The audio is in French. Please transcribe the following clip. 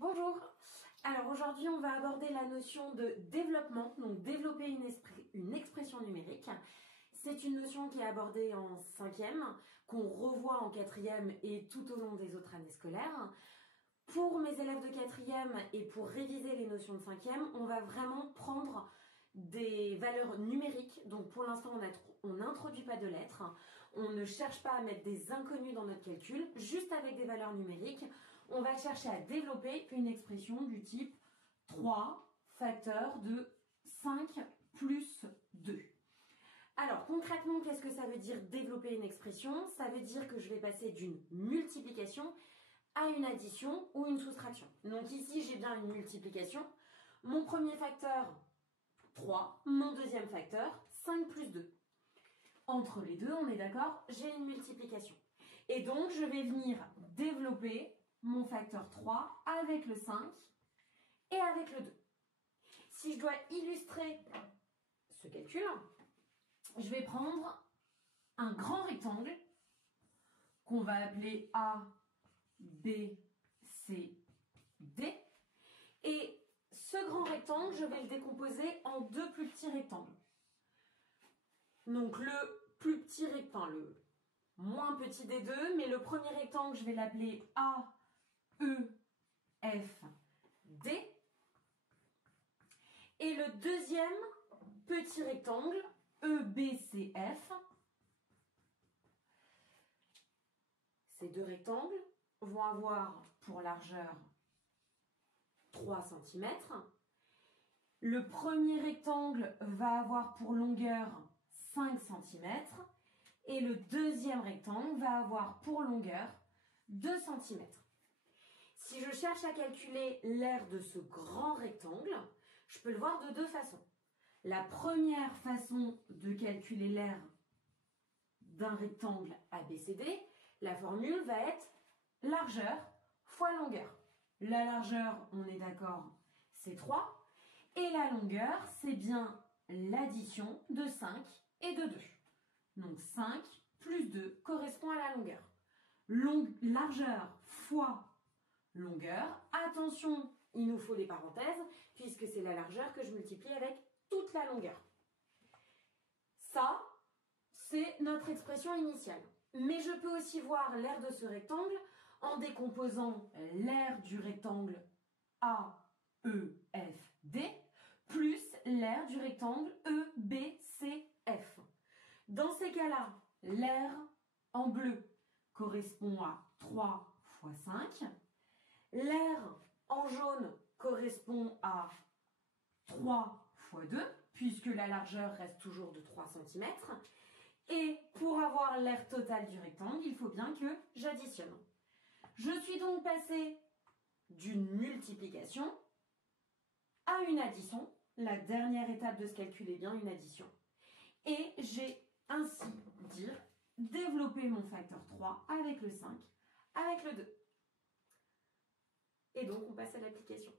Bonjour. Alors aujourd'hui on va aborder la notion de développement, donc développer une expression numérique. C'est une notion qui est abordée en 5e, qu'on revoit en 4e et tout au long des autres années scolaires. Pour mes élèves de 4e et pour réviser les notions de 5e, on va vraiment prendre des valeurs numériques. Donc pour l'instant on n'introduit pas de lettres, on ne cherche pas à mettre des inconnus dans notre calcul, juste avec des valeurs numériques, on va chercher à développer une expression du type 3 facteur de 5 plus 2. Alors concrètement, qu'est-ce que ça veut dire développer une expression? Ça veut dire que je vais passer d'une multiplication à une addition ou une soustraction. Donc ici j'ai bien une multiplication, mon premier facteur 3, mon deuxième facteur 5 plus 2. Entre les deux, on est d'accord, j'ai une multiplication. Et donc je vais venir développer mon facteur 3 avec le 5 et avec le 2. Si je dois illustrer ce calcul, je vais prendre un grand rectangle qu'on va appeler A, B, C, D. Et ce grand rectangle, je vais le décomposer en deux plus petits rectangles. Donc le plus petit rectangle, le moins petit des deux, mais le premier rectangle, je vais l'appeler A, E, F, D. Et le deuxième petit rectangle, E, B, C, F. Ces deux rectangles vont avoir pour largeur 3 cm. Le premier rectangle va avoir pour longueur 5 cm. Et le deuxième rectangle va avoir pour longueur 2 cm. Si je cherche à calculer l'aire de ce grand rectangle, je peux le voir de deux façons. La première façon de calculer l'aire d'un rectangle ABCD, la formule va être largeur fois longueur. La largeur, on est d'accord, c'est 3. Et la longueur, c'est bien l'addition de 5 et de 2. Donc 5 plus 2 correspond à la longueur. Largeur fois longueur. Attention, il nous faut les parenthèses, puisque c'est la largeur que je multiplie avec toute la longueur. Ça, c'est notre expression initiale. Mais je peux aussi voir l'aire de ce rectangle en décomposant l'aire du rectangle A, E, F, D, plus l'aire du rectangle E, B, C, F. Dans ces cas-là, l'aire en bleu correspond à 3 fois 5. L'aire en jaune correspond à 3 fois 2, puisque la largeur reste toujours de 3 cm. Et pour avoir l'aire totale du rectangle, il faut bien que j'additionne. Je suis donc passée d'une multiplication à une addition. La dernière étape de ce calcul est bien une addition. Et j'ai ainsi dire développer mon facteur 3 avec le 5, avec le 2. Et donc, on passe à l'application.